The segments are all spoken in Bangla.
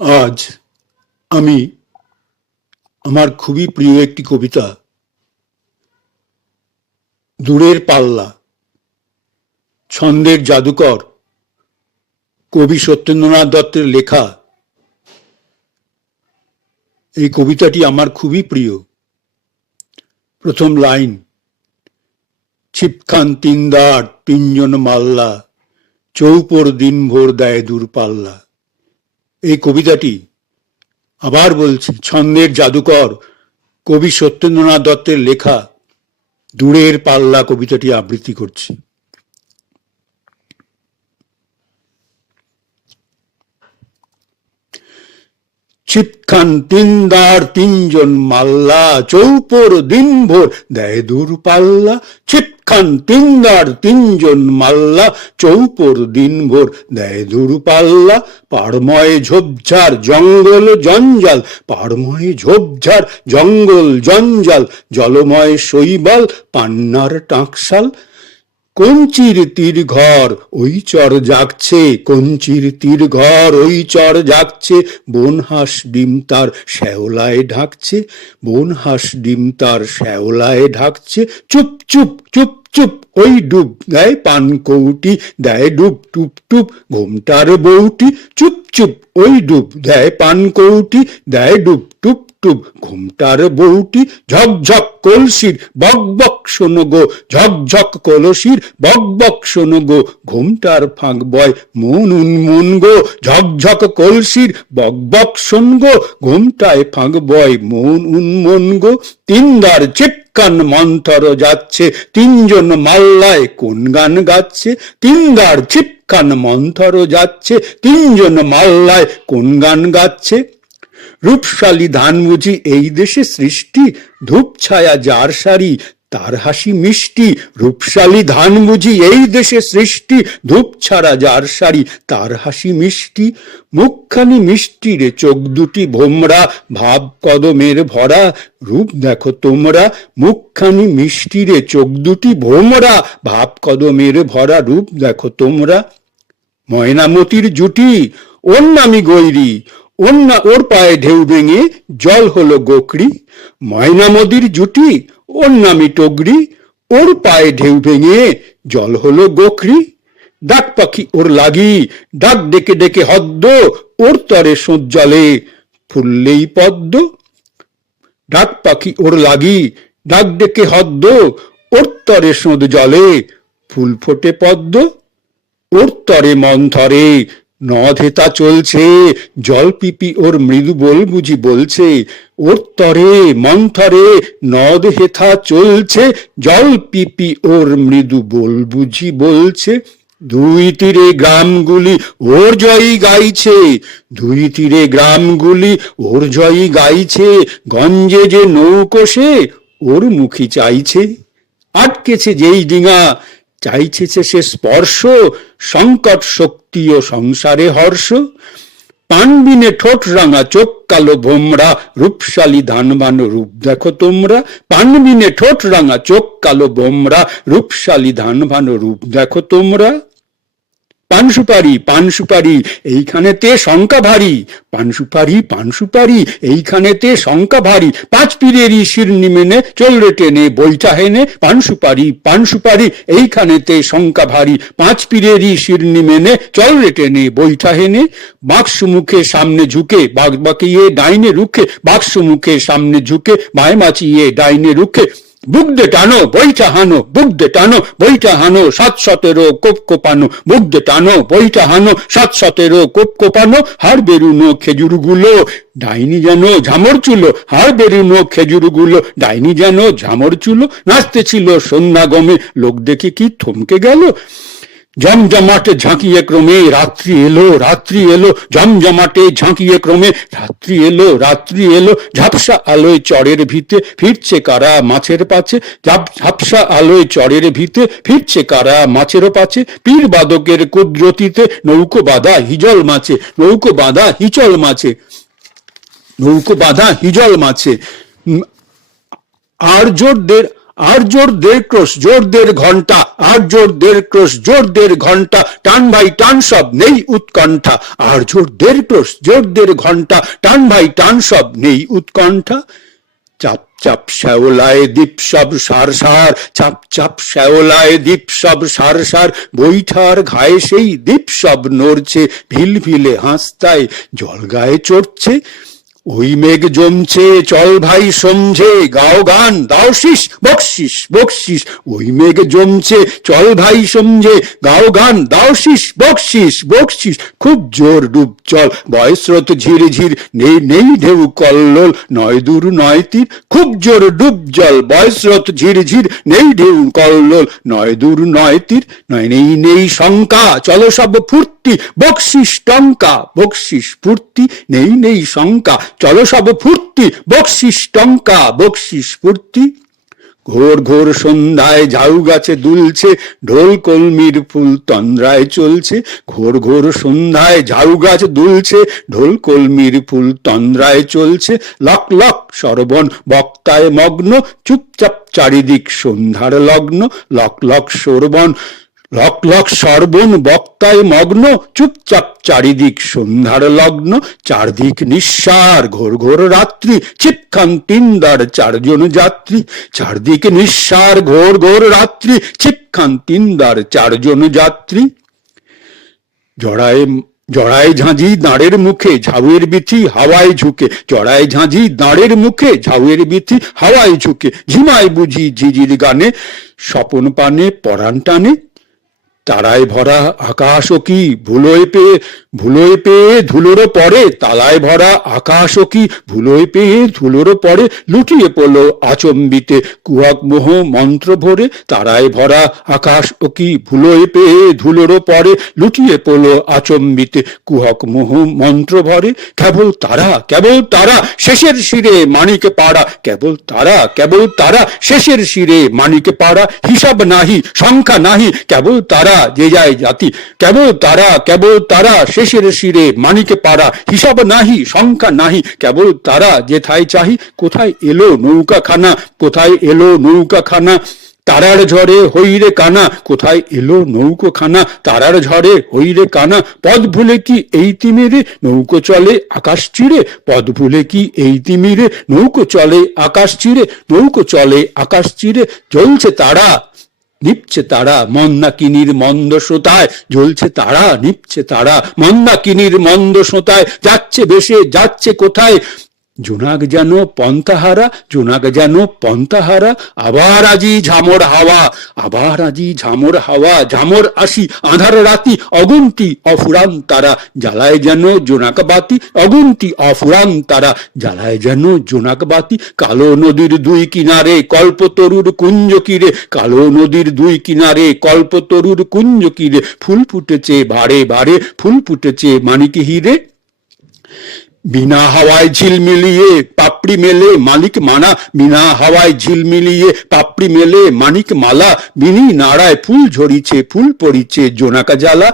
আজ আমি আমার খুবই প্রিয় একটি কবিতা দূরের পাল্লা ছন্দের জাদুকর কবি সত্যেন্দ্রনাথ দত্তের লেখা এই কবিতাটি আমার খুবই প্রিয়। প্রথম লাইন, ছিপখান তিনদার তিনজন মাল্লা, চৌপর দিনভর দেয় দূরপাল্লা। এই কবিতাটি আবার বলছি, ছন্দের জাদুকর কবি সত্যেন্দ্রনাথ দত্তের লেখা দূরের পাল্লা কবিতাটি আবৃত্তি করছি। ছিপখান তিনদার তিনজন মাল্লা, চৌপর দিনভর দেয় দূরপাল্লা। ছিপখান তিনদার তিনজন মাল্লা, চৌপর দিনভর দেয় দূরপাল্লা। পাড়ময় ঝোপঝাড় জঙ্গল জঞ্জাল, পাড়ময় ঝোপঝাড় জঙ্গল জঞ্জাল, জলময় শৈবাল পান্নার টাকশাল। কঞ্চির তীর ঘর ওই চর জাগছে, কঞ্চির তীর ঘর ওই চর জাগছে, বনহাঁস ডিম তার শ্যাওলায় ঢাকছে, বনহাঁস ডিম তার শ্যাওলায় ঢাকছে। চুপ চুপ চুপ চুপ ওই ডুব দেয় পান কৌটি, দেয় ডুব টুপ টুপ ঘোমটার বউটি। চুপ চুপ ওই ডুব দেয় পান কৌটি, দেয় ডুব টুপ টুপ ঘোমটার বউটি। ঝকঝক কলসির বক বক শোনো গো, ঝকঝক কলসির বক বক শোনো গো, ঘোমটার ফাঁক বয় মন উন্মন গো। ঝকঝক কলসির বক বক শোন গো, ঘোমটায় ফাঁক বয় মন উন্মন গো। তিনদার ছিপখান মন্থর যাচ্ছে, তিনজন মাল্লায় কোন গান গাচ্ছে। তিনদার ছিপখান মন্থর যাচ্ছে, তিনজন মাল্লায় কোন গান গাচ্ছে। রূপশালী ধান বুঝি এই দেশে সৃষ্টি, ধূপ ছায়া যার সারি তার হাসি মিষ্টি। রূপশালী ধান বুঝি এই দেশে সৃষ্টি, ধূপ ছাড়া যার সারি তার হাসি মিষ্টি। মুখখানি মিষ্টি রে চোখ দুটি ভোমরা, ভাব কদমের ভরা রূপ দেখো তোমরা। মুখখানি মিষ্টি রে চোখ দুটি ভোমরা, ভাব কদমের ভরা রূপ দেখো তোমরা। ময়নামতির জুটি ওর নামি গৈরি, ওর পায়ে ঢেউ ভেঙে জল হলো গোকরি। ময়নামতির জুটি ওর নামি টগরি, ওর পায়ে ঢেউ ভেঙে জল হলো গোকরি। ডাক পাখি ওর লাগি, ডাক ডেকে ডেকে হদ্দ, ওর তরে সোঁত জলে ফুললেই পদ্ম। ডাক পাখি ওর লাগি, ডাক ডেকে হদ্দ, ওর তরে সোঁত জলে ফুল ফোটে পদ্ম। ওর তরে মন্থরে নদ হেতা চলছে, জল পিপি ওর মৃদু বল বুঝি বলছে। ওর তরে মন্থরে নদ হেথা চলছে, জল পিপি ওর মৃদু বল বুঝি বলছে। দুই তীরে গ্রামগুলি ওর জয়ী গাইছে, দুই তীরে গ্রামগুলি ওর জয়ী গাইছে। গঞ্জে যে নৌকোষে ওর মুখী চাইছে, আটকেছে যেই ডিঙা চাইছে সে স্পর্শ। সংকট শক্তি ও সংসারে হর্ষ, পানবিনে ঠোঁট রাঙা চোখ কালো ভোমরা, রূপশালী ধানবান রূপ দেখো তোমরা। পানবিনে ঠোঁট রাঙা চোখ কালো ভোমরা, রূপশালী ধানবান রূপ দেখো তোমরা। পান সুপারি পান সুপারি এইখানেতে শঙ্কা ভারী, পান সুপারি পান সুপারি এইখানেতে শঙ্কা ভারী। পাঁচ পীরেরই শিরনি মেনে চল রে টেনে বইটা হেনে, পান সুপারি এইখানেতে শঙ্কা ভারী। পাঁচ পীরেরই শিরনি মেনে চল রে টেনে বইটা হেনে। বাক্স মুখে সামনে ঝুঁকে বাঘ বাকিয়ে ডাইনে রুখে, বাক্স মুখে সামনে ঝুঁকে বায় মাচিয়ে ডাইনে রুখে। বুক দে টানো বইটা হানো, বুক দে টানো বইটা হানো, 7-17 কোপ কোপানো। বুক দে টানো বইটা হানো, 7-17 কোপ কোপানো। হাড় বেরুনো খেজুরগুলো ডাইনি যেন ঝামর চুলো, হাড় বেরুনো খেজুরগুলো ডাইনি যেন ঝামর চুলো। নাচতেছিল সন্ধ্যা গমে, লোক দেখে কি থমকে গেল। জমজমাটে ঝাঁকিয়ে ক্রমে রাত্রি এলো, রাত্রি এলো, জমজমাটে ঝাঁকিয়ে ক্রমে রাত্রি এলো, রাত্রি এলো। ঝাপসা আলোয় চরের ভিতে ফিরছে কারা মাছের পাছে, ঝাপসা আলোয় চরের ভিতে ফিরছে কারা মাছের পাছে। পীর বাদকের কুদরতিতে নৌকো বাঁধা হিজল মাছে, নৌকো বাঁধা হিজল মাছে, নৌকো বাঁধা হিজল মাছে। আর্যদের আর জোর 1.5 ক্রোশ, জোর 1.5 ঘন্টা, আর জোর 1.5 ক্রোশ, জোর 1.5 ঘন্টা, টান ভাই টান সব নেই উৎকণ্ঠা। আর জোর 1.5 ক্রোশ, জোর 1.5 ঘন্টা, টান ভাই টান সব নেই উৎকণ্ঠা। চাপ চাপ শ্যাওলায় দ্বীপ সব সার সার, চাপ চাপ শ্যাওলায় দ্বীপ সব সার সার, বৈঠার ঘায়ে সেই দ্বীপ সব নড়ছে, ভিল ভিলে হাসতায় জল গায়ে চড়ছে। ওই মেঘ জমছে চল ভাই সমঝে, গাও গান দাও শীষ বকশিস বকশিস। ওই মেঘ জমছে চল ভাই সমঝে, গাও গান দাও শীষ বকশিস বকশিস। খুব জোর ডুব চল বয় স্রোত ঝির ঝির, নেই নেই ঢেউ কল্লোল, নয় দূর নয় তীর। খুব জোর ডুব জল বয় স্রোত ঝির ঝির, নেই ঢেউ কল্লোল, নয় দূর নয় তীর। নয় নেই নেই শঙ্কা চলো সব ফুর্তি, বকশিস টঙ্কা বকশিস ফুর্তি। নেই নেই শঙ্কা চলো সব ফুর্তি, বকশিস টঙ্কা বকশিস ফুর্তি। ঘোর ঘোর সন্ধ্যায় ঝাউ গাছে দুলছে, ঢোল কলমির ফুল তন্দ্রায় চলছে। ঘোর ঘোর সন্ধ্যায় ঝাউ গাছ দুলছে, ঢোল কলমির ফুল তন্দ্রায় চলছে। লক লক সরবন বক্তায় মগ্ন, চুপচাপ চারিদিক সন্ধ্যার লগ্ন। Lock lock Sorbonne lock lock সর্বণ বক্তায় মগ্ন, চুপচাপ চারিদিক সন্ধ্যার লগ্ন। চারদিক নিঃসার ঘোর ঘোর রাত্রি, ছিপখান তিনদার 4 জন যাত্রী। চারদিক নিঃসার ঘোর ঘোর রাত্রি, ছিপখান তিনদার 4 জন যাত্রী। জড়ায় জড়ায় ঝাঁঝি দাঁড়ের মুখে, ঝাউয়ের বিথি হাওয়ায় ঝুঁকে। জড়ায় ঝাঁঝি দাঁড়ের মুখে, ঝাউয়ের বিথি হাওয়ায় ঝুঁকে। ঝিমায় বুঝি ঝিঝির গানে, স্বপন পানে পরাণ টানে। তারায় ভরা আকাশও কি ভুলোয় পেয়ে ধুলোর পরে, তালায় ভরা আকাশও কি ভুলোয় পেয়ে ধুলোর পরে। লুটিয়ে পড়লো আচম্বিতে কুহক মোহ মন্ত্র ভরে। তারায় ভরা আকাশ ও কি ভুলোয় পেয়ে ধুলোর পরে, লুটিয়ে পড়লো আচম্বিতে কুহক মোহ মন্ত্র ভরে। কেবল তারা শেষের শিরে মানিক পাড়া, কেবল তারা শেষের শিরে মানিক পাড়া। হিসাব নাহি সংখ্যা নাহি, কেবল তারা যে যায় জাতি। কেবল তারা শেষের শিরে মানিকে পাড়া। হিসাব নাহি সংখ্যা নাহি, কেবল তারা যেথায় চাহি। কোথায় এলো নৌকাখানা, কোথায় এলো নৌকাখানা, তারার ঝড়ে হইরে কানা। কোথায় এলো নৌকোখানা, তারার ঝড়ে হইরে কানা। পদ ভুলে কি এই তিমিরে নৌকো চলে আকাশ চিরে। পদ ভুলে কি এই তিমিরে নৌকো চলে আকাশ চিরে। নৌকো চলে আকাশ চিরে। জ্বলছে তারা নিপছে তারা মন্দাকিনীর মন্দ শ্রোতায়। জ্বলছে তারা নিপছে তারা মন্দাকিনীর মন্দ শ্রোতায়। যাচ্ছে বেশে যাচ্ছে কোথায়, জোনাক যেন পন্থাহারা, জোনাক যেন পন্থাহারা। আবার আজি ঝামর হাওয়া, আবার আজি ঝামর হাওয়া। ঝামর আসি আঁধার রাতি, অগুন্তি অফুরান তারা। জ্বালায় যেন জোনাক বাতি, অগুন্তি অফুরান তারা। জ্বালায় যেন জোনাক বাতি। কালো নদীর 2 কিনারে কল্পতরুর কুঞ্জ কিরে। কালো নদীর 2 কিনারে কল্পতরুর কুঞ্জ কিরে। ফুল ফুটেছে বারে বারে, ফুল ফুটেছে মানিক হিরে। বিনা হাওয়ায় ঝিলমিলিয়ে পাপড়ি মেলে মালিক মানা। বিনা হাওয়ায় ঝিলমিলিয়ে পাপড়ি মেলে মানিক মালা। বিনি নাড়ায় ফুল ঝরিছে, ফুল পড়িছে জোনাকা জ্বালা।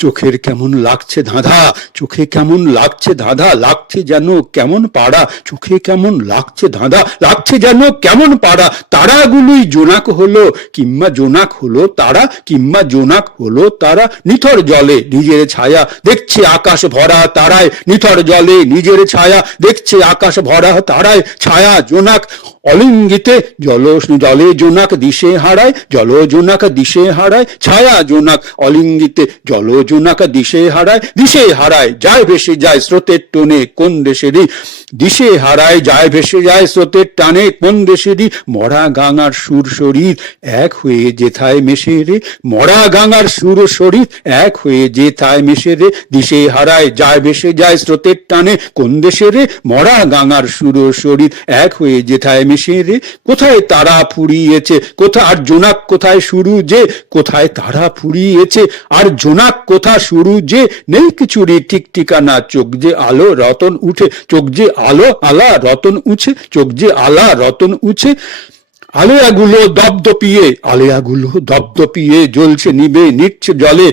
চোখের কেমন লাগছে ধাঁধা, চোখে কেমন লাগছে ধাঁধা। লাগছে যেন কেমন পাড়া, চোখে কেমন লাগছে ধাঁধা। লাগছে যেন কেমন পাড়া। তারাগুলোই জোনাক হলো, কিংবা জোনাক হলো তারা, কিংবা জোনাক হলো তারা। নিথর জলে নিজের ছায়া দেখছে আকাশ ভরা তারায়। নিথর জলে নিজের ছায়া দেখছে আকাশ ভরা তারায়। ছায়া জোনাক অলিঙ্গিতে জলে জোনাক দিশে হারায়। জল জোনাক দিশে হারায়। ছায়া জোনাক অলিঙ্গিতে জল জোনাক দিশে হারায়। দিশে হারায় যায় ভেসে যায় স্রোতের টোনে কোন দেশেরই। দিশে হারায় যায় ভেসে যায় স্রোতের টানে কোন দেশেরই। মরা গাঙার সুর শরীর এক হয়ে যেথায় মেশে রে। মরা গাঙার সুর শরীর এক হয়ে যেথায় মেশে রে। দিশে হারায় যায় ভেসে যায় স্রোতের টানে কোন দেশে রে। মরা গাঙার সুর শরীর এক হয়ে যেথায় মেশে রে। কোথায় তারা ফুরিয়েছে, কোথায় আর জোনাক কোথায় শুরু যে। কোথায় তারা ফুরিয়েছে আর জোনাক কোথা শুরু যে। নেই কিছুরই ঠিক ঠিকানা, চোখ যে আলো রতন উঠে। চোখ যে আলো আলা রতন উঠে, চোখ যে আলা রতন উঠে। আলেয়াগুলো দপদপিয়ে জ্বলছে নিবে নিচ্ছে জলে।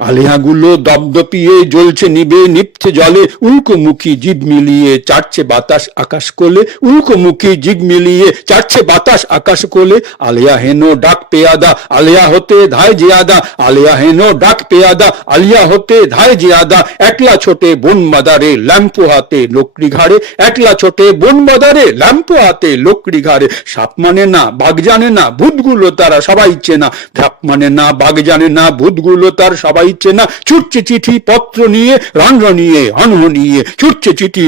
আলিয়াগুলো দপদপিয়ে জ্বলছে নিবে নিপছে জলে, উল্কোমুখী জিভ মিলিয়ে চাটছে বাতাস আকাশ কোলে, উল্কোমুখী জিভ মিলিয়ে চাটছে বাতাস আকাশ কোলে। আলিয়া হেনো ডাক পেয়াদা আলিয়া হতে ধায় জিয়াদা, আলিয়া হেনো ডাক পেয়াদা আলিয়া হতে ধায় জিয়াদা। একলা ছোটে বন মাদারে ল্যাম্পো হাতে লোকড়ি ঘাড়ে, একলা ছোটে বন মাদারে ল্যাম্পো হাতে লোকড়ি ঘাড়ে। সাপ মানে না বাঘ জানে না ভূতগুলো তারা সবাই চেনা, সাপ মানে না বাঘ জানে না ভূতগুলো তার সবাই চেনা। ছুটছে চিঠি পত্র নিয়ে রান্ড নিয়ে অনহ নিয়ে, ছুটছে চিঠি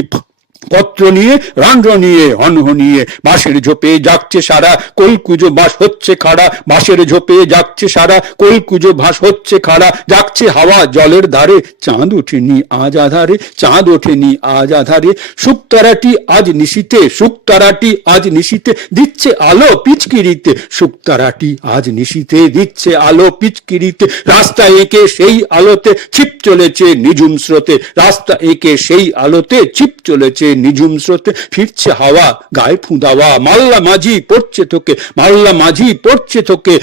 পত্র নিয়ে রান্ড নিয়ে অনহ নিয়ে। বাঁশের ঝোপে জাগছে সারা কলকুজো বাঁশ হচ্ছে খাড়া, বাঁশের ঝোপে জাগছে সারা কলকুজো ভাস হচ্ছে খাড়া। জাগছে হাওয়া জলের ধারে চাঁদ ওঠেনি আজ আধারে, চাঁদ ওঠেনি আজ আধারে। শুকতারাটি আজ নিশীতে, শুকতারাটি আজ নিশীতে দিচ্ছে আলো পিচকিরিতে, শুকতারাটি আজ নিশীতে দিচ্ছে আলো পিচকিরিতে। রাস্তা এঁকে সেই আলোতে ছিপ চলেছে নিঝুম স্রোতে, রাস্তা এঁকে সেই আলোতে ছিপ চলেছে নিঝুম স্রোতে। ফিরছে হাওয়া গায়ে ফুঁদাওয়া মাল্লা মাঝি পড়ছে তোকে, মাল্লা মাঝি পড়ছে তোকে।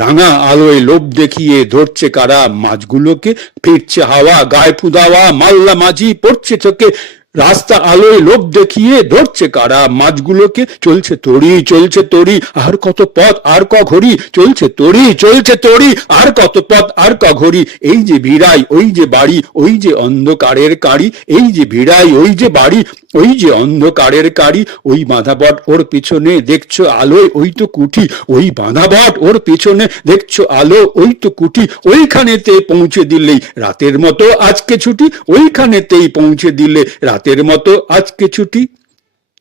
রাঙা আলোয় লোভ দেখিয়ে ধরছে কারা মাছগুলোকে, ফিরছে হাওয়া গায়ে ফুঁদাওয়া মাল্লা মাঝি পড়ছে তোকে। রাস্তা আলোয় লোভ দেখিয়ে ধরছে কারা মাছগুলোকে। চলছে তড়ি চলছে তড়ি আর কত পথ আর ক ঘড়ি, চলছে তড়ি চলছে তড়ি আর কত পথ আর ক ঘড়ি। এই যে ভিড়াই ওই যে বাড়ি ওই যে অন্ধকারের কাড়ি, এই যে ভিড়াই ওই যে বাড়ি ওই যে অন্ধকারের কাড়ি। ওই বাঁধা বট ওর পিছনে দেখছো আলোয় ওই তো কুঠি, ওই বাঁধা বট ওর পিছনে দেখছো আলো ওই তো কুঠি। ওইখানেতে পৌঁছে দিলেই রাতের মতো আজকে ছুটি, ওইখানেতেই পৌঁছে দিলে রাতের মতো আজকে ছুটি।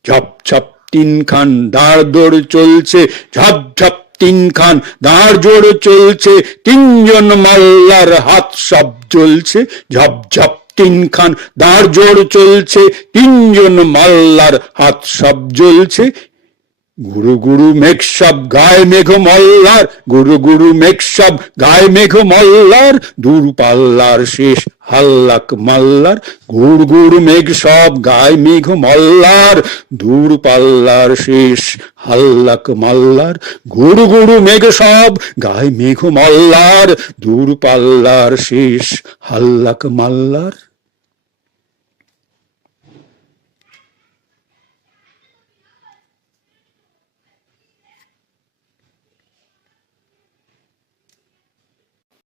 ঝপ ঝপ তিনখান দাঁড় দৌড় চলছে, ঝপ ঝপ তিনখান দাঁড় জোড় চলছে, তিনজন মাল্লার হাত সব জ্বলছে। ঝপ ঝপ তিনখান দাঁড় জোড় চলছে, তিনজন মাল্লার হাত সব জ্বলছে। গুরু গুরু মেঘ সব গায়ে মেঘ মল্লার, গুরু গুরু মেঘ সব গায়ে মেঘ মল্লার। দূর পাল্লার শেষ হাল্লাক মাল্লার, গুড় গুড় মেঘ সব গায়ে মেঘ মল্লার। দূর পাল্লার শেষ হাল্লাক মাল্লার, গুড় গুড় মেঘ সব গায়ে মেঘ মল্লার। দূর পাল্লার শেষ হাল্লাক মাল্লার।